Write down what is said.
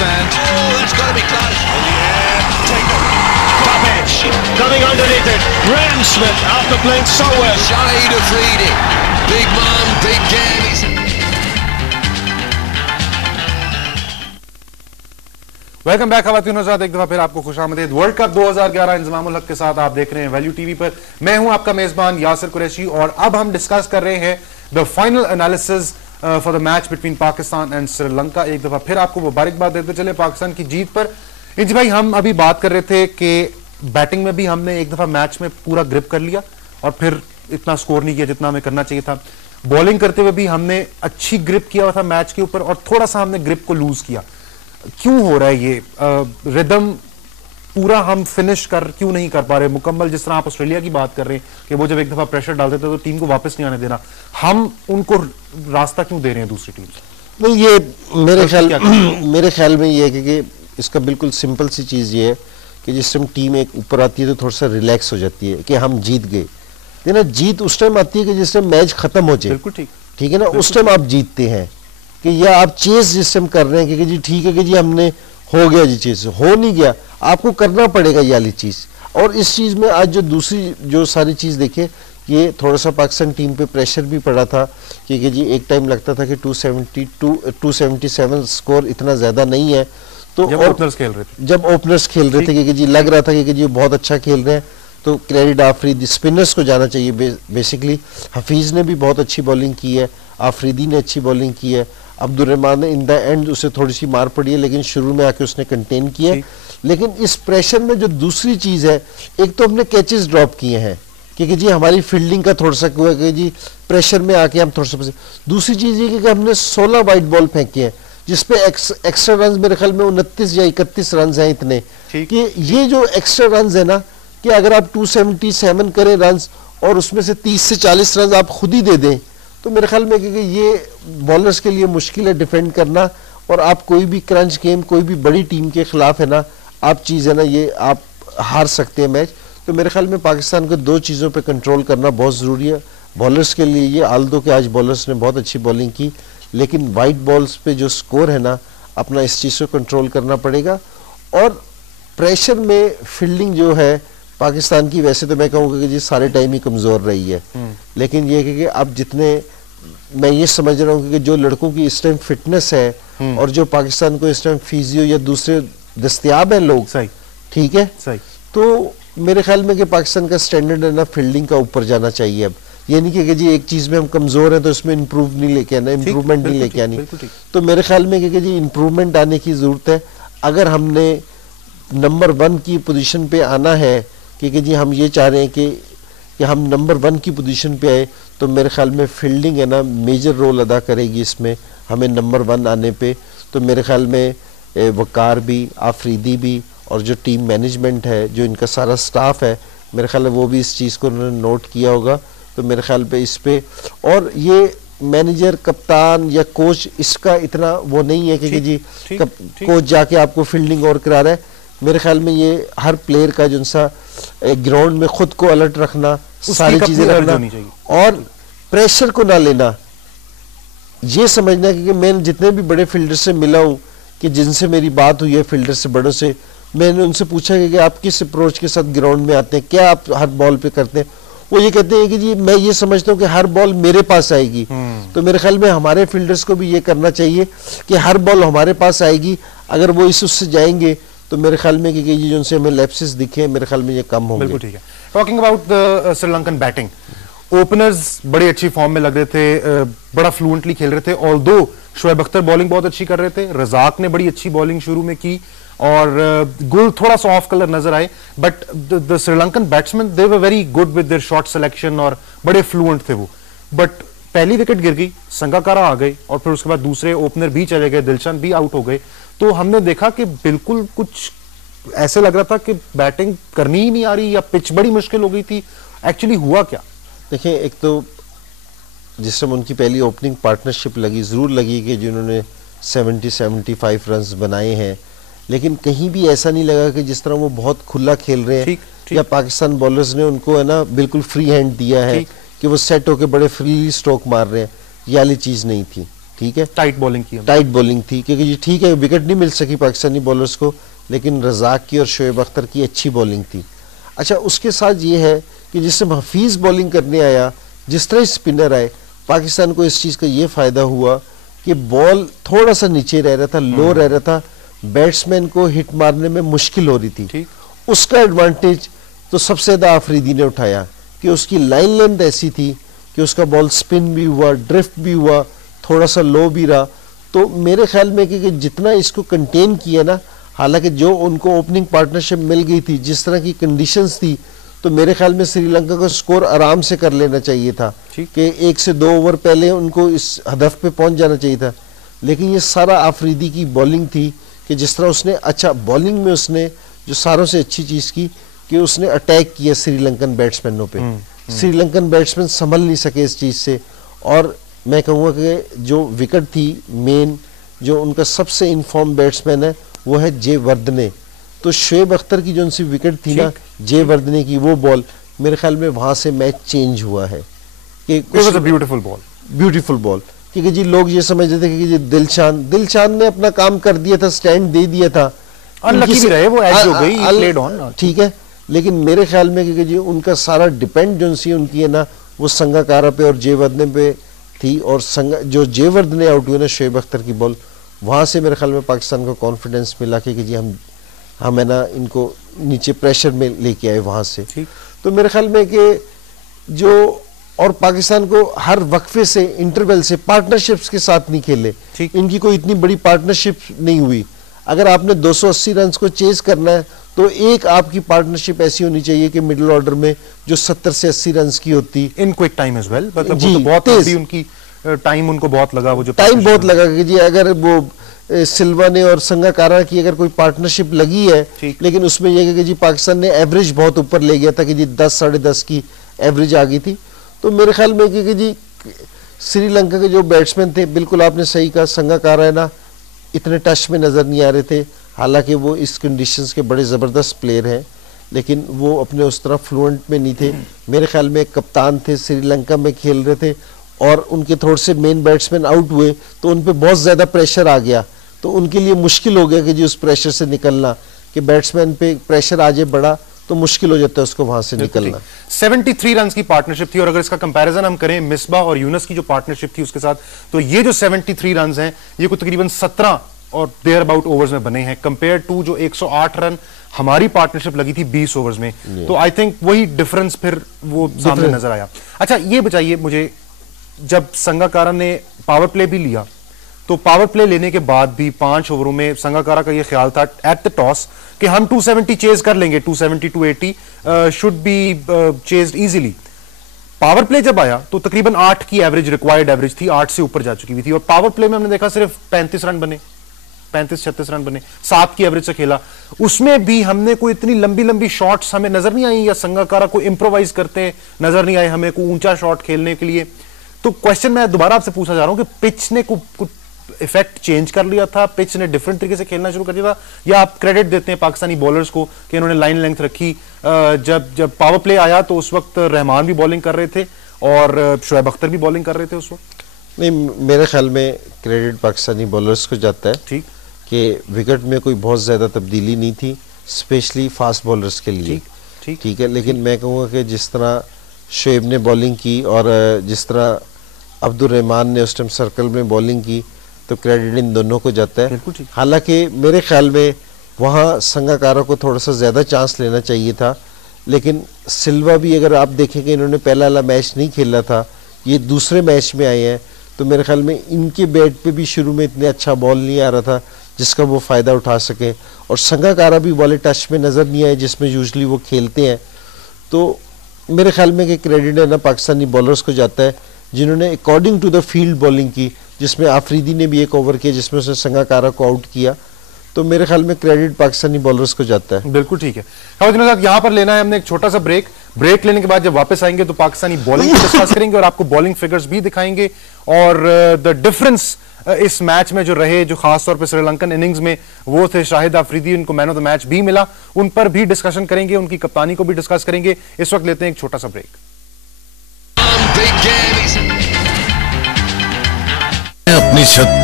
stand. Oh, that's got to be close. In the air, taken. Top edge, coming underneath it. Graham Smith after playing so well. Shahid Afridi. Big man, big game. Welcome back खवातीन आजाद, एक दफा फिर आपको खुशामदीद। World cup 2011 Inzamam-ul हक के साथ आप देख रहे हैं वैल्यू टीवी पर। मैं हूं आपका मेजबान यासिर कुरैशी और अब हम डिस्कस कर रहे हैं the final analysis for the match between Pakistan and Sri Lanka. एक दफा फिर आपको मुबारकबाद देते चले पाकिस्तान की जीत पर। इंज भाई, हम अभी बात कर रहे थे कि बैटिंग में भी हमने एक दफा मैच में पूरा ग्रिप कर लिया और फिर इतना स्कोर नहीं किया जितना हमें करना चाहिए था। बॉलिंग करते हुए भी हमने अच्छी ग्रिप किया हुआ था मैच के ऊपर और थोड़ा सा हमने ग्रिप को लूज किया। क्यों हो रहा है ये रिदम पूरा हम फिनिश कर क्यों नहीं कर पा रहे मुकम्मल? जिस तरह आप ऑस्ट्रेलिया की बात कर रहे हैं कि वो जब एक दफा प्रेशर डालते थे तो टीम को वापस नहीं आने देना, हम उनको रास्ता क्यों दे रहे हैं दूसरी टीम से? नहीं, ये मेरे ख्याल में ये है कि इसका बिल्कुल सिंपल सी चीज़ ये है कि जिस टाइम टीम एक ऊपर आती है तो थोड़ा सा रिलैक्स हो जाती है कि हम जीत गए। ना, जीत उस टाइम आती है कि जिस टाइम मैच खत्म हो जाए। बिल्कुल ठीक है ना, उस टाइम आप जीतते हैं कि या आप चेस जिस टाइम कर रहे हैं कि जी ठीक है कि जी हमने हो गया, जी चीज़ हो नहीं गया, आपको करना पड़ेगा ये वाली चीज़। और इस चीज़ में आज जो दूसरी जो सारी चीज़ देखे, ये थोड़ा सा पाकिस्तान टीम पे प्रेशर भी पड़ा था कि जी एक टाइम लगता था कि 277 स्कोर इतना ज़्यादा नहीं है। तो जब ओपनर्स खेल रहे थे कि जी लग रहा था कि जी बहुत अच्छा खेल रहे हैं, तो क्रेडिट आफरीदी स्पिनर्स को जाना चाहिए। बेसिकली हफीज़ ने भी बहुत अच्छी बॉलिंग की है, आफरीदी ने अच्छी बॉलिंग की है, अब्दुल रहमान ने इन द एंड उसे थोड़ी सी मार पड़ी है लेकिन शुरू में आके उसने कंटेन किया। लेकिन इस प्रेशर में जो दूसरी चीज़ है, एक तो हमने कैचेस ड्रॉप किए हैं कि जी हमारी फील्डिंग का थोड़ा सा हुआ कि जी प्रेशर में आके हम थोड़ा सा। दूसरी चीज़ ये कि हमने 16 वाइट बॉल फेंके हैं जिसपे एक्स्ट्रा रन मेरे ख्याल में 29 या 31 रन हैं इतने, कि ये जो एक्स्ट्रा रन है ना, कि अगर आप 277 करें रन और उसमें से 30 से 40 रन आप खुद ही दे दें तो मेरे ख्याल में कि ये बॉलर्स के लिए मुश्किल है डिफेंड करना। और आप कोई भी क्रंच गेम, कोई भी बड़ी टीम के खिलाफ है ना, आप चीज़ है ना, ये आप हार सकते हैं मैच। तो मेरे ख्याल में पाकिस्तान को दो चीज़ों पे कंट्रोल करना बहुत ज़रूरी है बॉलर्स के लिए। ये आल्दो के आज बॉलर्स ने बहुत अच्छी बॉलिंग की, लेकिन वाइट बॉल्स पे जो स्कोर है ना, अपना इस चीज़ को कंट्रोल करना पड़ेगा। और प्रेशर में फील्डिंग जो है पाकिस्तान की, वैसे तो मैं कहूँगा कि जी सारे टाइम ही कमज़ोर रही है, लेकिन ये कि अब जितने मैं ये समझ रहा हूँ कि जो लड़कों की इस टाइम फिटनेस है और जो पाकिस्तान को इस टाइम फिजियो या दूसरे दस्तयाब हैं लोग, सही ठीक है सही, तो मेरे ख्याल में कि पाकिस्तान का स्टैंडर्ड है ना फील्डिंग का ऊपर जाना चाहिए। अब ये नहीं कि जी एक चीज़ में हम कमज़ोर हैं तो इसमें इम्प्रूव नहीं लेके आना, इम्प्रूवमेंट नहीं लेके आनी। तो मेरे ख्याल में कि जी इम्प्रूवमेंट आने की ज़रूरत है। अगर हमने नंबर 1 की पोजीशन पे आना है कि जी हम ये चाह रहे हैं कि हम नंबर 1 की पोजीशन पे आए, तो मेरे ख्याल में फील्डिंग है ना मेजर रोल अदा करेगी इसमें हमें नंबर 1 आने पे। तो मेरे ख्याल में वकार भी, आफरीदी भी और जो टीम मैनेजमेंट है, जो इनका सारा स्टाफ है, मेरे ख्याल में वो भी इस चीज़ को उन्होंने नोट किया होगा। तो मेरे ख्याल पे इस पे, और ये मैनेजर, कप्तान या कोच, इसका इतना वो नहीं है कि जी कोच जाके आपको फील्डिंग और करा रहा है। मेरे ख्याल में ये हर प्लेयर का जो सा ग्राउंड में खुद को अलर्ट रखना, सारी चीजें करना और प्रेशर को ना लेना, ये समझना कि मैं जितने भी बड़े फील्डर से मिला हूँ कि जिनसे मेरी बात हुई है फील्डर से बड़ों से, मैंने उनसे पूछा कि आप किस अप्रोच के साथ ग्राउंड में आते हैं, क्या आप हर बॉल पे करते हैं। वो ये कहते हैं कि जी मैं ये समझता हूँ कि हर बॉल मेरे पास आएगी। तो मेरे ख्याल में हमारे फील्डर्स को भी ये करना चाहिए कि हर बॉल हमारे पास आएगी। अगर वो उससे जाएंगे तो मेरे ख्याल में कि ये जो हमें लैप्सेस दिखे, मेरे ख्याल में ये कम होंगे। बिल्कुल ठीक है। Talking about the Sri Lankan batting, openers बड़ी अच्छी फॉर्म में लग रहे थे, बड़ा फ्लुएंटली खेल रहे थे। ऑल्दो शोएब अख्तर बॉलिंग बहुत अच्छी कर रहे थे, रजाक ने बड़ी अच्छी बॉलिंग शुरू में की और गुल थोड़ा सा ऑफ कलर नजर आए, but the Sri Lankan batsman they were very good with their shot selection और बड़े फ्लुएंट थे वो। बट पहली विकेट गिर गई, संगाकारा आ गए और फिर उसके बाद दूसरे ओपनर भी चले गए, दिलशन भी आउट हो गए। तो हमने देखा कि बिल्कुल कुछ ऐसे लग रहा था कि बैटिंग करनी ही नहीं आ रही या पिच बड़ी मुश्किल हो गई थी। एक्चुअली हुआ क्या? देखिए, एक तो जिस समय उनकी पहली ओपनिंग पार्टनरशिप लगी, जरूर लगी कि जिन्होंने 70-75 रन बनाए हैं, लेकिन कहीं भी ऐसा नहीं लगा कि जिस तरह वो बहुत खुला खेल रहे हैं या पाकिस्तान बॉलर्स ने उनको है ना बिल्कुल फ्री हैंड दिया है कि वो सेट होके बड़े फ्रीली स्ट्रोक मार रहे हैं, ये वाली चीज़ नहीं थी। ठीक है, टाइट बॉलिंग की, टाइट बॉलिंग थी, क्योंकि जी ठीक है विकेट नहीं मिल सकी पाकिस्तानी बॉलर्स को, लेकिन रज़ाक की और शोएब अख्तर की अच्छी बॉलिंग थी। अच्छा, उसके साथ ये है कि जिससे हफीज़ बॉलिंग करने आया, जिस तरह स्पिनर आए, पाकिस्तान को इस चीज़ का ये फ़ायदा हुआ कि बॉल थोड़ा सा नीचे रह रहा था, लो रह रहा था, बैट्समैन को हिट मारने में मुश्किल हो रही थी। उसका एडवांटेज तो सबसे ज़्यादा आफरीदी ने उठाया कि उसकी लाइन लेंथ ऐसी थी कि उसका बॉल स्पिन भी हुआ, ड्रिफ्ट भी हुआ, थोड़ा सा लो भी रहा। तो मेरे ख्याल में कि जितना इसको कंटेन किया ना, हालांकि जो उनको ओपनिंग पार्टनरशिप मिल गई थी, जिस तरह की कंडीशंस थी, तो मेरे ख्याल में श्रीलंका को स्कोर आराम से कर लेना चाहिए था कि 1 से 2 ओवर पहले उनको इस हदफ पे पहुंच जाना चाहिए था। लेकिन ये सारा आफरीदी की बॉलिंग थी कि जिस तरह उसने, अच्छा बॉलिंग में उसने जो सारों से अच्छी चीज़ की कि उसने अटैक किया श्रीलंकन बैट्समैनों पे। श्रीलंकन बैट्समैन संभल नहीं सके इस चीज़ से, और मैं कहूँगा कि जो विकेट थी मेन, जो उनका सबसे इनफॉर्म बैट्समैन है वो है जे वर्धने। तो शोएब अख्तर की जो उनसी विकेट थी ना, जे वर्धने की, वो बॉल मेरे ख्याल में वहाँ से मैच चेंज हुआ है कि ब्यूटीफुल बॉल, ब्यूटीफुल बॉल। क्योंकि जी लोग ये समझते थे कि जी दिलशान ने अपना काम कर दिया था, स्टैंड दे दिया था, अनलकी भी रहे, वो एज हो गई, प्लेड ऑन, ठीक है। लेकिन मेरे ख्याल में कि जी उनका सारा डिपेंड जो उनकी है ना, वो संगाकारा पे और जे वर्धने पे थी, और जो जे वर्धने आउट हुए ना शोएब अख्तर की बॉल, वहाँ से मेरे ख्याल में पाकिस्तान को कॉन्फिडेंस मिला कि जी हम है ना इनको नीचे प्रेशर में लेके आए वहाँ से। तो मेरे ख्याल में कि जो, और पाकिस्तान को हर वक्फे से, इंटरवल से पार्टनरशिप्स के साथ नहीं खेले, इनकी कोई इतनी बड़ी पार्टनरशिप नहीं हुई। अगर आपने 280 रन को चेज करना है तो एक आपकी पार्टनरशिप ऐसी होनी चाहिए कि मिडिल ऑर्डर में जो 70 से 80 रन की होती, in quick time as well, मतलब वो तो बहुत तेज उनकी टाइम उनको बहुत लगा, वो जो टाइम बहुत लगा कि जी अगर वो सिल्वा ने और संगाकारा की अगर कोई पार्टनरशिप लगी है, लेकिन उसमें यह कि जी पाकिस्तान ने एवरेज बहुत ऊपर ले गया था कि जी 10 साढ़े 10 की एवरेज आ गई थी। तो मेरे ख्याल में कि जी श्रीलंका के जो बैट्समैन थे, बिल्कुल आपने सही कहा, संगाकारा है ना इतने टच में नजर नहीं आ रहे थे, हालांकि वो इस कंडीशंस के बड़े ज़बरदस्त प्लेयर हैं, लेकिन वो अपने उस तरह फ्लुएंट में नहीं थे। मेरे ख्याल में एक कप्तान थे, श्रीलंका में खेल रहे थे, और उनके थोड़े से मेन बैट्समैन आउट हुए तो उन पे बहुत ज़्यादा प्रेशर आ गया, तो उनके लिए मुश्किल हो गया कि जी उस प्रेशर से निकलना, कि बैट्समैन पे प्रेशर आ जाए बड़ा तो मुश्किल हो जाता है उसको वहां से निकलना। 73 रन की पार्टनरशिप थी, और अगर इसका कंपैरिजन हम करें मिसबा और यूनस की जो पार्टनरशिप थी उसके साथ, तो ये जो 73 रन हैं ये कुछ तकरीबन 17 और देयर अबाउट ओवर्स में बने हैं, कंपेयर टू जो 108 रन हमारी पार्टनरशिप लगी थी 20 ओवर्स में। तो आई थिंक वही डिफरेंस फिर वो सामने नजर आया। अच्छा, ये बताइए मुझे, जब संगाकारा ने पावर प्ले भी लिया, तो पावर प्ले लेने के बाद भी 5 ओवरों में संगाकारा का ये ख्याल था एट द टॉस कि हम 270 चेज कर लेंगे, 270 280 should be chased easily. Power play जब आया तो तकरीबन 8 की एवरेज, रिक्वायर्ड एवरेज थी, 8 से ऊपर जा चुकी हुई थी, और पावर प्ले में हमने देखा सिर्फ 35 रन बने, 35-36 रन बने, 7 की एवरेज से खेला। उसमें भी हमने कोई इतनी लंबी लंबी शॉट्स हमें नजर नहीं आई, या संगाकारा को इंप्रोवाइज करते नजर नहीं आए हमें कोई ऊंचा शॉट खेलने के लिए। तो क्वेश्चन मैं दोबारा आपसे पूछना चाह रहा हूं कि पिच ने कुछ इफेक्ट चेंज कर लिया था, पिच ने डिफरेंट तरीके से खेलना शुरू कर दिया था, या आप क्रेडिट देते हैं पाकिस्तानी बॉलर्स को कि इन्होंने लाइन लेंथ रखी? जब पावर प्ले आया तो उस वक्त रहमान भी बॉलिंग कर रहे थे और शोएब अख्तर भी बॉलिंग कर रहे थे उस वक्त। नहीं, मेरे ख्याल में क्रेडिट पाकिस्तानी बॉलर्स को जाता है, ठीक, कि विकेट में कोई बहुत ज्यादा तब्दीली नहीं थी, स्पेशली फास्ट बॉलर्स के लिए, ठीक है। लेकिन मैं कहूँगा कि जिस तरह शोएब ने बॉलिंग की और जिस तरह अब्दुल रहमान ने उस टाइम सर्कल में बॉलिंग की, तो क्रेडिट इन दोनों को जाता है। हालांकि मेरे ख्याल में वहाँ संगाकारा को थोड़ा सा ज़्यादा चांस लेना चाहिए था, लेकिन सिल्वा भी अगर आप देखें कि इन्होंने पहला वाला मैच नहीं खेला था, ये दूसरे मैच में आए हैं, तो मेरे ख्याल में इनके बैट पे भी शुरू में इतने अच्छा बॉल नहीं आ रहा था जिसका वो फ़ायदा उठा सके, और संगाकारा भी बॉल टच में नज़र नहीं आए जिसमें यूजली वो खेलते हैं। तो मेरे ख्याल में कि क्रेडिट है ना पाकिस्तानी बॉलर्स को जाता है जिन्होंने according to the field bowling की, जिसमें आफरीदी ने भी एक ओवर किया जिसमें उसने संगाकारा को आउट किया। तो मेरे ख्याल में क्रेडिट पाकिस्तानी बॉलर्स को जाता है। बिल्कुल ठीक है। यहाँ पर लेना है हमने एक छोटा सा ब्रेक लेने के बाद जब वापस आएंगे तो पाकिस्तानी बॉलिंग डिस्कस करेंगे और आपको बॉलिंग फिगर्स भी दिखाएंगे, और द डिफरेंस इस मैच में जो रहे, जो खासतौर पर श्रीलंकन इनिंग्स में वो थे शाहिद आफरीदी, उनको मैन ऑफ द मैच भी मिला, उन पर भी डिस्कशन करेंगे, उनकी कप्तानी को भी डिस्कस करेंगे। इस वक्त लेते हैं एक छोटा सा ब्रेक। अपने 19